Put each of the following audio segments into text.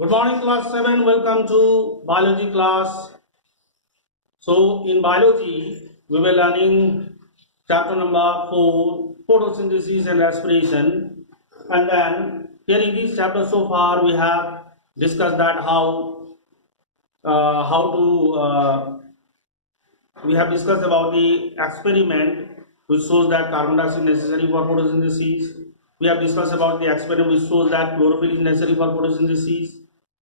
Good morning, class 7. Welcome to biology class. So, in biology, we were learning chapter number 4, photosynthesis and respiration. And then, here in this chapter so far, we have discussed that we have discussed about the experiment which shows that carbon dioxide is necessary for photosynthesis. We have discussed about the experiment which shows that chlorophyll is necessary for photosynthesis.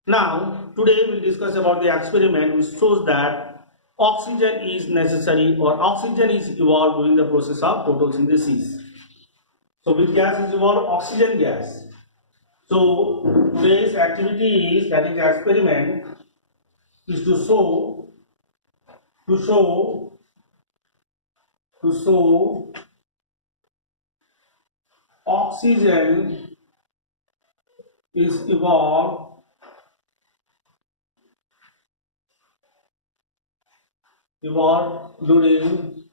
Now, today we will discuss about the experiment which shows that oxygen is necessary or oxygen is evolved during the process of photosynthesis. So, which gas is evolved? Oxygen gas. So, today's activity is, that is the experiment, is to show oxygen is evolved during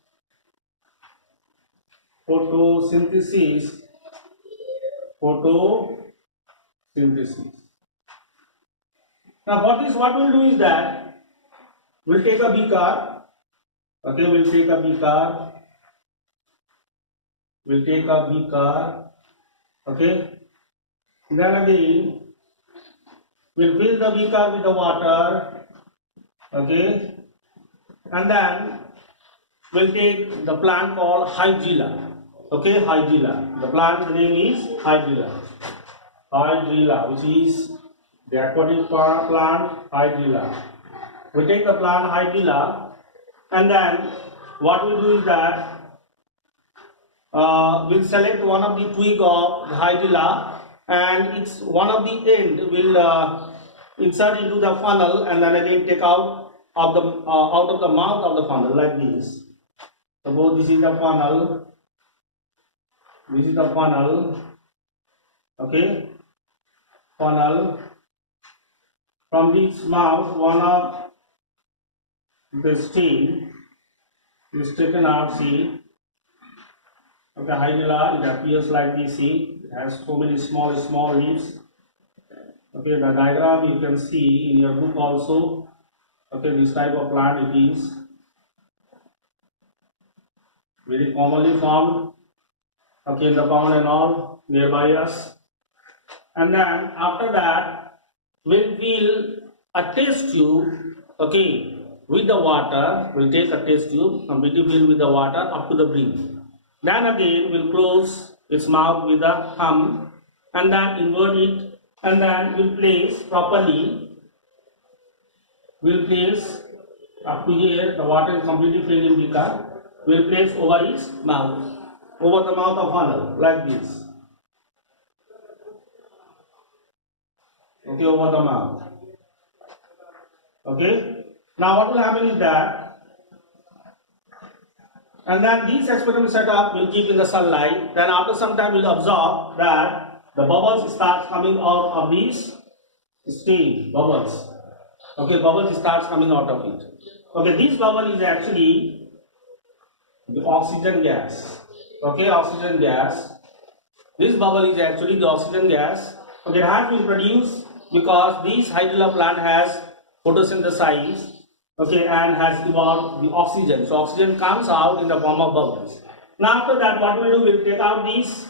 photosynthesis. Now what we'll do is that we'll take a beaker. Okay, we'll take a beaker. Okay, then again we'll fill the beaker with the water. Okay, and then we'll take the plant called Hydrilla. Okay, Hydrilla. The plant name is Hydrilla. Which is the aquatic plant Hydrilla. We take the plant Hydrilla, and then what we do is that we'll select one of the twig of the Hydrilla, and it's one of the end will insert into the funnel, and then again take out of the mouth of the funnel like this. Suppose this is the funnel. Okay, funnel. From this mouth, one of the stem is taken out. See, okay, Hydrilla, it appears like this. See, it has so many small leaves. Okay, the diagram you can see in your book also. Okay, this type of plant it is very commonly found. Okay, in the pond and all nearby us. And then after that, we'll fill a test tube. Okay, with the water. We'll take a test tube, completely filled with the water up to the brim. Then again, we'll close its mouth with a thumb, and then invert it, and then we'll place properly. We'll place up to here, the water is completely filled in beaker. We'll place over its mouth, over the mouth of funnel, like this. Okay, over the mouth. Okay. Now what will happen is that, and then this experiment setup will keep in the sunlight. Then after some time we'll observe that the bubbles start coming out of these stem. Bubbles. Okay, bubbles starts coming out of it. Okay, this bubble is actually the oxygen gas. Okay, oxygen gas. This bubble is actually the oxygen gas. Okay, it has been produced because this Hydrilla plant has photosynthesized. Okay, and has evolved the oxygen. So oxygen comes out in the form of bubbles. Now after that, what we'll do, we'll take out these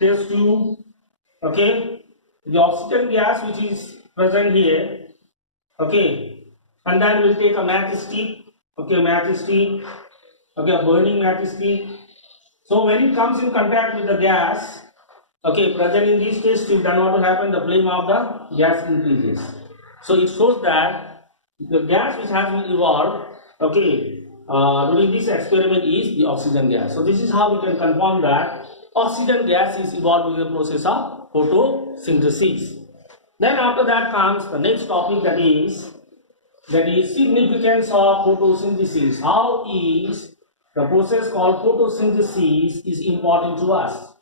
test tube. Okay, the oxygen gas which is present here. Okay, and then we'll take a matchstick. Okay, Okay, a burning matchstick. So when it comes in contact with the gas, okay, present in this test tube, then what will happen? The flame of the gas increases. So it shows that the gas which has been evolved, okay, during this experiment is the oxygen gas. So this is how we can confirm that oxygen gas is evolved during the process of photosynthesis. Then after that comes the next topic, that is significance of photosynthesis. How is the process called photosynthesis is important to us?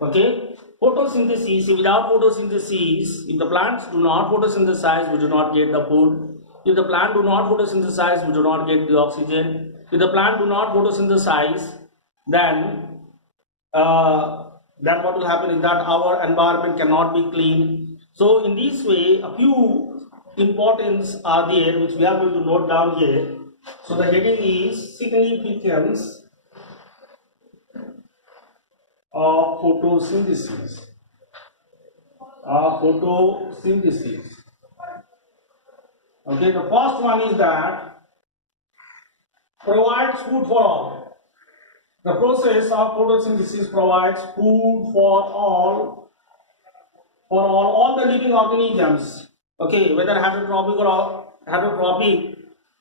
Okay, photosynthesis. Without photosynthesis, if the plants do not photosynthesize, we do not get the food. If the plant do not photosynthesize, we do not get the oxygen. If the plant do not photosynthesize, then then what will happen is that our environment cannot be clean. So in this way, a few importance are there which we are going to note down here. So the heading is significance of photosynthesis. Okay, the first one is that provides food for all. The process of photosynthesis provides food for all the living organisms. Okay, whether heterotrophic or heterotrophic,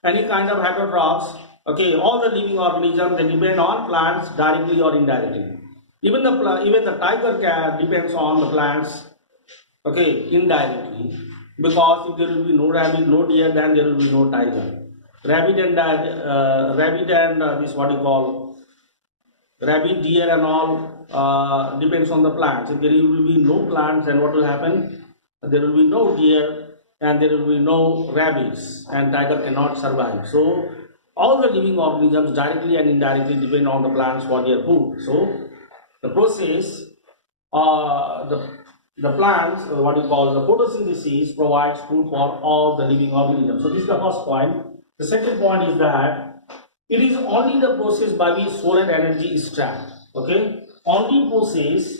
any kind of heterotrophs. Okay, all the living organisms, they depend on plants directly or indirectly. Even the tiger cat depends on the plants. Okay, indirectly, because if there will be no rabbit, no deer, then there will be no tiger. Rabbit and this what you call rabbit, deer and all depends on the plants. If there will be no plants, then what will happen? There will be no deer and there will be no rabbits, and tiger cannot survive. So all the living organisms directly and indirectly depend on the plants for their food. So the process, the plants, what you call the photosynthesis, provides food for all the living organisms. So this is the first point. The second point is that it is only the process by which solar energy is trapped. Okay, only process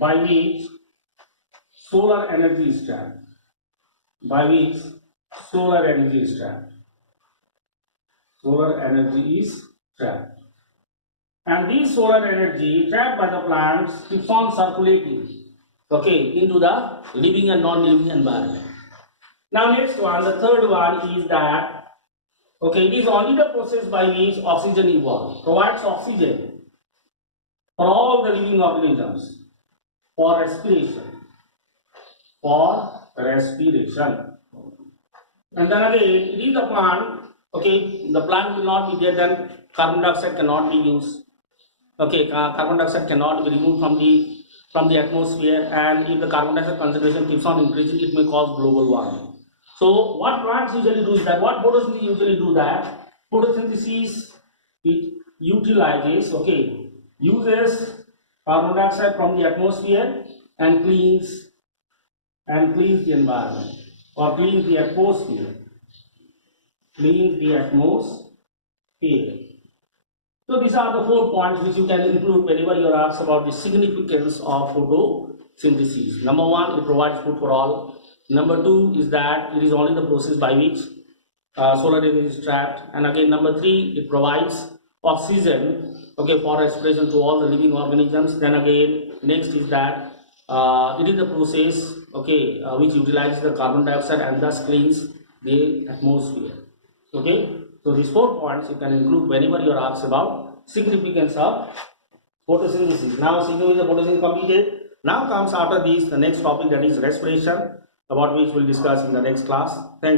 by which solar energy is trapped. By which solar energy is trapped. Solar energy is trapped. And this solar energy trapped by the plants keeps on circulating, okay, into the living and non-living environment. Now next one, the third one is that, okay, it is only the process by which oxygen evolves, provides oxygen for all the living organisms for respiration. And then again, it is the plant, okay, the plant will not be there, then carbon dioxide cannot be used. Okay, carbon dioxide cannot be removed from the atmosphere, and if the carbon dioxide concentration keeps on increasing, it may cause global warming. So what plants usually do is that, what photosynthesis usually do that, photosynthesis it utilizes, okay, uses carbon dioxide from the atmosphere and cleans the environment, or cleans the atmosphere. So these are the 4 points which you can include whenever you are asked about the significance of photosynthesis. Number 1, it provides food for all. Number 2 is that it is only the process by which solar energy is trapped. And again, number 3, it provides oxygen, okay, for respiration to all the living organisms. Then again, next is that it is the process, okay, which utilizes the carbon dioxide and thus cleans the atmosphere. Okay, so these 4 points you can include whenever you are asked about significance of photosynthesis. Now, significance of photosynthesis completed. Now comes after this the next topic, that is respiration, about which we will discuss in the next class. Thank you.